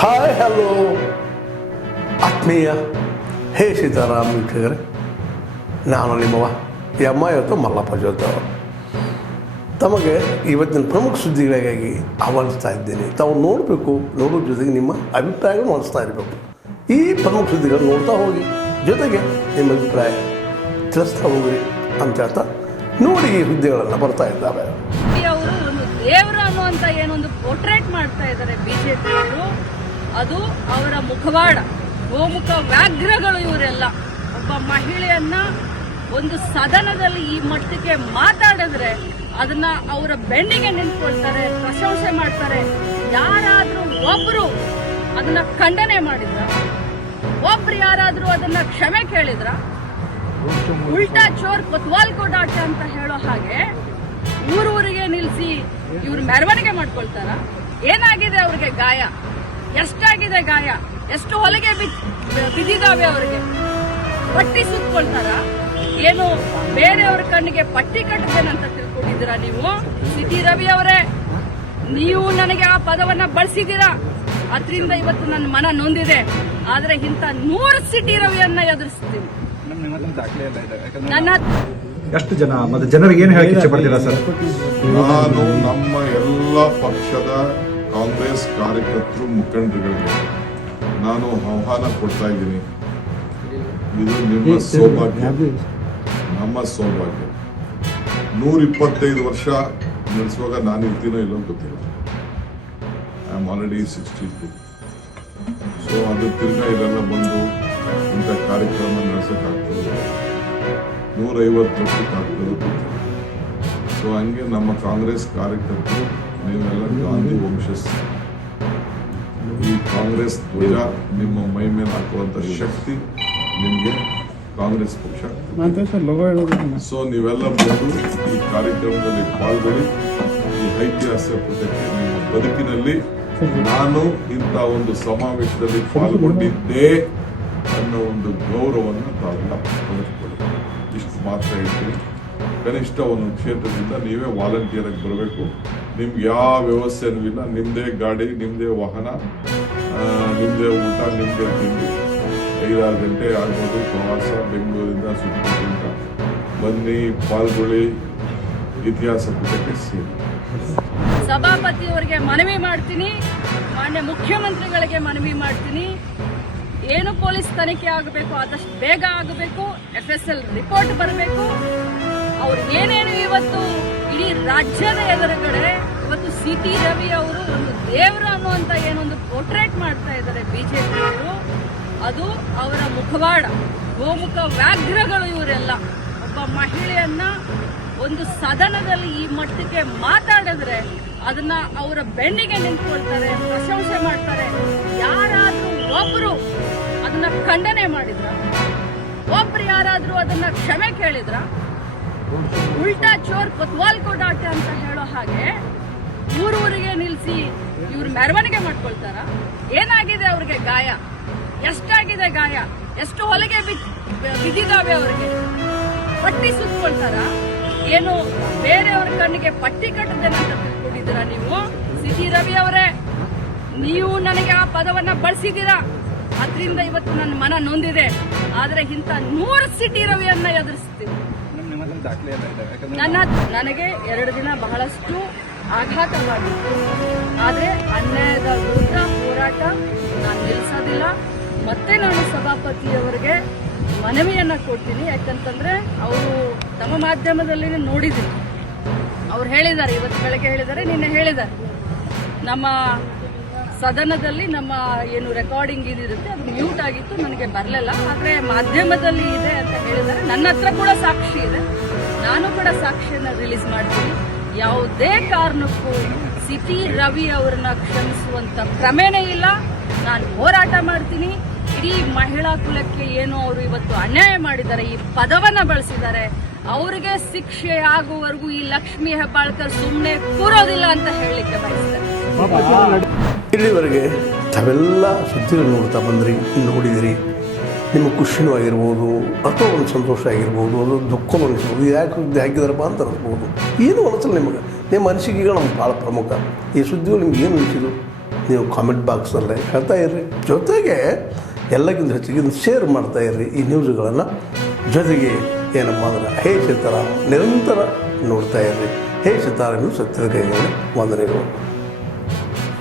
Hi hello ಆತ್ಮೀಯ ಹೇ ಸೀತಾರಾಮ್ ವೀಕ್ಷಕರೇ, ನಾನು ನಿಮ್ಮವ ಎಮ್ಮ ಇವತ್ತು ಮಲ್ಲಪ್ಪ ಜೋತ ಅವರು ತಮಗೆ ಇವತ್ತಿನ ಪ್ರಮುಖ ಸುದ್ದಿಗಳಿಗಾಗಿ ಆಹ್ವಾನಿಸ್ತಾ ಇದ್ದೇನೆ. ತಾವು ನೋಡಬೇಕು, ನೋಡೋದ್ರ ಜೊತೆಗೆ ನಿಮ್ಮ ಅಭಿಪ್ರಾಯಗಳು ಮಾಡಿಸ್ತಾ ಇರಬೇಕು. ಈ ಪ್ರಮುಖ ಸುದ್ದಿಗಳು ನೋಡ್ತಾ ಹೋಗಿ, ಜೊತೆಗೆ ನಿಮ್ಮ ಅಭಿಪ್ರಾಯ ತಿಳಿಸ್ತಾ ಹೋಗ್ರಿ ಅಂತ ಹೇಳ್ತಾ ನೋಡಿ ಈ ಹುದ್ದೆಗಳೆಲ್ಲ ಬರ್ತಾ ಇದ್ದಾವೆ. ಅವರು ಒಂದು ದೇವರ ಅನ್ನುವಂತ ಏನೊಂದು ಪೋರ್ಟ್ರೇಟ್ ಮಾಡ್ತಾ ಇದ್ದಾರೆ ಬಿಜೆಪಿ ಅವರು. ಅದು ಅವರ ಮುಖವಾಡ, ಗೋಮುಖ ವ್ಯಾಘ್ರಗಳು ಇವರೆಲ್ಲ. ಒಬ್ಬ ಮಹಿಳೆಯನ್ನ ಒಂದು ಸದನದಲ್ಲಿ ಈ ಮಟ್ಟಕ್ಕೆ ಮಾತಾಡಿದ್ರೆ ಅದನ್ನ ಅವರ ಬೆನ್ನಿಗೆ ನಿಂತ್ಕೊಳ್ತಾರೆ, ಪ್ರಶಂಸೆ ಮಾಡ್ತಾರೆ. ಯಾರಾದ್ರೂ ಒಬ್ರು ಅದನ್ನ ಖಂಡನೆ ಮಾಡಿದ್ರ, ಒಬ್ರು ಯಾರಾದ್ರೂ ಅದನ್ನ ಕ್ಷಮೆ ಕೇಳಿದ್ರ, ಉಲ್ಟಾ ಚೋರ್ ಕೊತ್ವಾಲ್ ಕೋ ಡಾಟ ಅಂತ ಹೇಳೋ ಹಾಗೆ ಊರೂರಿಗೆ ನಿಲ್ಸಿ ಇವ್ರು ಮೆರವಣಿಗೆ ಮಾಡ್ಕೊಳ್ತಾರ. ಏನಾಗಿದೆ ಅವ್ರಿಗೆ ಗಾಯ, ಎಷ್ಟಾಗಿದೆ ಗಾಯ, ಎಷ್ಟು ಹೊಲಿಗೆ ಬಿದ್ದಿದಾವೆ ಅವ್ರಿಗೆ, ಪಟ್ಟಿ ಸುತ್ಕೊಳ್ತಾರ. ಏನು ಬೇರೆಯವ್ರ ಕಣ್ಣಿಗೆ ಪಟ್ಟಿ ಕಟ್ಟದೇನಂತ ತಿಳ್ಕೊಂಡಿದ್ದೀರಾ ನೀವು? ಸಿಟಿ ರವಿ ಅವರೇ, ನೀವು ನನಗೆ ಆ ಪದವನ್ನ ಬಳಸಿದ್ದೀರಾ, ಅದರಿಂದ ಇವತ್ತು ನನ್ನ ಮನ ನೊಂದಿದೆ. ಆದ್ರೆ ಇಂಥ 100 ಸಿಟಿ ರವಿಯನ್ನ ಎದುರಿಸ್ತೀನಿ. ಎಷ್ಟು ಜನ ಮತ್ತೆ ಜನರಿಗೆ ಏನು ಹೇಳಕ್ಕೆ ಇಷ್ಟಪಡ್ತೀರಾ ಸರ್? ನಾನು ನಮ್ಮ ಎಲ್ಲ ಪಕ್ಷದ ಕಾಂಗ್ರೆಸ್ ಕಾರ್ಯಕರ್ತರು, ಮುಖಂಡರುಗಳಿಗೆ ನಾನು ಆಹ್ವಾನ ಕೊಡ್ತಾ ಇದ್ದೀನಿ. ಇದು ನಿಮ್ಮ ಸೌಭಾಗ್ಯ, ನಮ್ಮ ಸೌಭಾಗ್ಯ. 125 ವರ್ಷ ನಡೆಸುವಾಗ ನಾನು ಇರ್ತೀನೋ ಇಲ್ಲೋ ಗೊತ್ತಿಲ್ಲ. I am already 62. ಸೊ ಅದು ತಿರ್ಗಾ ಇದೆಲ್ಲ ಬಂದು ಇಂಥ ಕಾರ್ಯಕ್ರಮ ನಡೆಸೋಕ್ಕಾಗ್ತದೆ, 150 ವರ್ಷಕ್ಕೆ ಆಗ್ತದೆ. ಸೊ ಹಂಗೆ ನಮ್ಮ ಕಾಂಗ್ರೆಸ್ ಕಾರ್ಯಕರ್ತರು, ನೀವೆಲ್ಲ ಗಾಂಧಿ ವಂಶಸ್, ಈ ಕಾಂಗ್ರೆಸ್ ಧ್ವಜ ನಿಮ್ಮ ಮೈ ಮೇಲೆ ಹಾಕುವಂತ ಶಕ್ತಿ ನಿಮಗೆ ಕಾಂಗ್ರೆಸ್ ಪಕ್ಷ. ಸೊ ನೀವೆಲ್ಲ ಬಂದು ಈ ಕಾರ್ಯಕ್ರಮದಲ್ಲಿ ಪಾಲ್ಗೊಳ್ಳಿ. ಈ ಐತಿಹಾಸಿಕ ಪುಟಕ್ಕೆ ನಿಮ್ಮ ಬದುಕಿನಲ್ಲಿ ನಾನು ಇಂಥ ಒಂದು ಸಮಾವೇಶದಲ್ಲಿ ಪಾಲ್ಗೊಂಡಿದ್ದೆ ಅನ್ನೋ ಒಂದು ಗೌರವವನ್ನು ತಾವೆಲ್ಲ ಪಡೆದುಕೊಳ್ಳಿ. ಇಷ್ಟು ಮಾತ್ರ ಹೇಳ್ತೀನಿ. ಕನಿಷ್ಠ ಒಂದು ಕ್ಷೇತ್ರದಿಂದ ನೀವೇ ವಾಲಂಟಿಯರ್ ಆಗಿ ಬರಬೇಕು. ನಿಮ್ಗೆ ಯಾವ ವ್ಯವಸ್ಥೆನೂ ಇಲ್ಲ. ನಿಮ್ಮದೇ ಗಾಡಿ, ನಿಮ್ಮದೇ ವಾಹನ, ನಿಮ್ಮದೇ ಊಟ, ನಿಮ್ಮದೇ ತಿಂಡಿ. 5-6 ಗಂಟೆ ಆಗ್ಬೋದು ಪ್ರವಾಸ ಬೆಂಗಳೂರಿಂದ ಸುತ್ತಮುತ್ತ. ಬನ್ನಿ, ಪಾಲ್ಗೊಳ್ಳಿ, ಇತಿಹಾಸ ಪುಟಕ್ಕೆ ಸೇರಿ. ಸಭಾಪತಿಯವರಿಗೆ ಮನವಿ ಮಾಡ್ತೀನಿ, ಮಾನ್ಯ ಮುಖ್ಯಮಂತ್ರಿಗಳಿಗೆ ಮನವಿ ಮಾಡ್ತೀನಿ. ಏನು ಪೊಲೀಸ್ ತನಿಖೆ ಆಗಬೇಕು ಆದಷ್ಟು ಬೇಗ ಆಗಬೇಕು. FSL ರಿಪೋರ್ಟ್ ಬರಬೇಕು. ಅವ್ರು ಏನೇನು ಇವತ್ತು ಇಡೀ ರಾಜ್ಯದ ಎದುರುಗಡೆ ಇವತ್ತು ಸಿಟಿ ರವಿ ಅವರು ಒಂದು ದೇವರ ಅನ್ನುವಂತ ಏನೊಂದು ಪೋರ್ಟ್ರೇಟ್ ಮಾಡ್ತಾ ಇದ್ದಾರೆ ಬಿಜೆಪಿ ಅವರು. ಅದು ಅವರ ಮುಖವಾಡ, ಗೋಮುಖ ವ್ಯಾಘ್ರಗಳು ಇವರೆಲ್ಲ. ಒಬ್ಬ ಮಹಿಳೆಯನ್ನ ಒಂದು ಸದನದಲ್ಲಿ ಈ ಮಟ್ಟಕ್ಕೆ ಮಾತಾಡಿದ್ರೆ ಅದನ್ನ ಅವರ ಬೆನ್ನಿಗೆ ನಿಂತ್ಕೊಳ್ತಾರೆ, ಪ್ರಶಂಸೆ ಮಾಡ್ತಾರೆ. ಯಾರಾದ್ರೂ ಒಬ್ರು ಅದನ್ನ ಖಂಡನೆ ಮಾಡಿದ್ರ, ಒಬ್ರು ಯಾರಾದ್ರೂ ಅದನ್ನ ಕ್ಷಮೆ ಕೇಳಿದ್ರ, ಉಲ್ಟಾ ಚೋರ್ ಕೊತ್ವಾಲ್ ಕೋ ಡಾಟ ಅಂತ ಹೇಳೋ ಹಾಗೆ ಊರೂರಿಗೆ ನಿಲ್ಸಿ ಇವ್ರು ಮೆರವಣಿಗೆ ಮಾಡ್ಕೊಳ್ತಾರ. ಏನಾಗಿದೆ ಅವ್ರಿಗೆ ಗಾಯ, ಎಷ್ಟಾಗಿದೆ ಗಾಯ, ಎಷ್ಟು ಹೊಲಿಗೆ ಬಿದ್ದಿದಾವೆ ಅವ್ರಿಗೆ, ಪಟ್ಟಿ ಸುತ್ಕೊಳ್ತಾರ. ಏನು ಬೇರೆಯವ್ರ ಕಣ್ಣಿಗೆ ಪಟ್ಟಿ ಕಟ್ಟದೇನಂತ ತಿಳ್ಕೊಂಡಿದ್ದೀರಾ ನೀವು? ಸಿಟಿ ರವಿ ಅವರೇ, ನೀವು ನನಗೆ ಆ ಪದವನ್ನ ಬಳಸಿದ್ದೀರಾ, ಅದರಿಂದ ಇವತ್ತು ನನ್ನ ಮನ ನೊಂದಿದೆ. ಆದ್ರೆ ಇಂಥ 100 ಸಿಟಿ ರವಿಯನ್ನ ಎದುರಿಸ್ತೀನಿ. ನನಗೆ 2 ದಿನ ಬಹಳಷ್ಟು ಆಘಾತವಾಗಿತ್ತು. ಆದ್ರೆ ಅನ್ಯಾಯದ ವಿರುದ್ಧ ಹೋರಾಟ ನಾನು ನಿಲ್ಲಿಸೋದಿಲ್ಲ. ಮತ್ತೆ ನಾನು ಸಭಾಪತಿಯವರಿಗೆ ಮನವಿಯನ್ನ ಕೊಡ್ತೀನಿ. ಯಾಕಂತಂದ್ರೆ ಅವರು ತಮ್ಮ ಮಾಧ್ಯಮದಲ್ಲಿ ನೋಡಿದ್ದೀನಿ, ಅವ್ರು ಹೇಳಿದ್ದಾರೆ, ಇವತ್ತು ಬೆಳಗ್ಗೆ ಹೇಳಿದ್ದಾರೆ, ನಿನ್ನೆ ಹೇಳಿದ್ದಾರೆ, ನಮ್ಮ ಸದನದಲ್ಲಿ ನಮ್ಮ ಏನು ರೆಕಾರ್ಡಿಂಗ್ ಇದಿರುತ್ತೆ ಅದು ಮ್ಯೂಟ್ ಆಗಿತ್ತು, ನನಗೆ ಬರಲಿಲ್ಲ, ಆದರೆ ಮಾಧ್ಯಮದಲ್ಲಿ ಇದೆ ಅಂತ ಹೇಳಿದ್ದಾರೆ. ನನ್ನ ಹತ್ರ ಕೂಡ ಸಾಕ್ಷಿ ಇದೆ, ನಾನು ಕೂಡ ಸಾಕ್ಷಿಯನ್ನು ರಿಲೀಸ್ ಮಾಡ್ತೀನಿ. ಯಾವುದೇ ಕಾರಣಕ್ಕೂ ಸಿಟಿ ರವಿ ಅವರನ್ನ ಕ್ಷಮಿಸುವಂತ ಕ್ರಮೇನೇ ಇಲ್ಲ. ನಾನು ಹೋರಾಟ ಮಾಡ್ತೀನಿ. ಇಡೀ ಮಹಿಳಾ ಕುಲಕ್ಕೆ ಏನು ಅವರು ಇವತ್ತು ಅನ್ಯಾಯ ಮಾಡಿದ್ದಾರೆ, ಈ ಪದವನ್ನ ಬಳಸಿದ್ದಾರೆ, ಅವರಿಗೆ ಶಿಕ್ಷೆ ಆಗುವವರೆಗೂ ಈ ಲಕ್ಷ್ಮೀ ಹೆಬ್ಬಾಳ್ಕರ್ ಸುಮ್ಮನೆ ಕೂರೋದಿಲ್ಲ ಅಂತ ಹೇಳಲಿಕ್ಕೆ ಬಯಸ್ತಾರೆ. ಇಲ್ಲಿವರೆಗೆ ತಾವೆಲ್ಲ ಸುದ್ದಿಗಳು ನೋಡ್ತಾ ಬಂದ್ರಿ, ನೋಡಿದಿರಿ. ನಿಮಗೆ ಖುಷಿನೂ ಆಗಿರ್ಬೋದು, ಅಥವಾ ಒಂದು ಸಂತೋಷ ಆಗಿರ್ಬೋದು, ಅದು ದುಃಖ ಅನಿಸ್ಬೋದು. ಯಾಕೆ ಸುದ್ದಿ ಹಾಕಿದಾರಪ್ಪ ಅಂತ ಅನಿಸ್ಬೋದು. ಏನು ಅನಿಸಲ್ಲ ನಿಮಗೆ, ನಿಮ್ಮ ಅನಿಸಿಕೆಗಳು ನಮ್ಗೆ ಭಾಳ ಪ್ರಮುಖ. ಈ ಸುದ್ದಿಗಳು ನಿಮ್ಗೆ ಏನು ಅನಿಸಿದ್ರು ನೀವು ಕಾಮೆಂಟ್ ಬಾಕ್ಸಲ್ಲೇ ಹೇಳ್ತಾ ಇರ್ರಿ. ಜೊತೆಗೆ ಎಲ್ಲಕ್ಕಿಂತ ಹೆಚ್ಚಿಗೆ ಶೇರ್ ಮಾಡ್ತಾ ಇರ್ರಿ ಈ ನ್ಯೂಸ್ಗಳನ್ನು. ಜೊತೆಗೆ ಏನಪ್ಪ ಅಂದ್ರೆ ಹೇ ಸೀತಾರಾಮ್ ನಿರಂತರ ನೋಡ್ತಾ ಇರ್ರಿ. ಹೇ ಸೀತಾರಾಮ್ ಸತ್ಯದ ಕೈಗಳು ವಂದನೆಗಳು.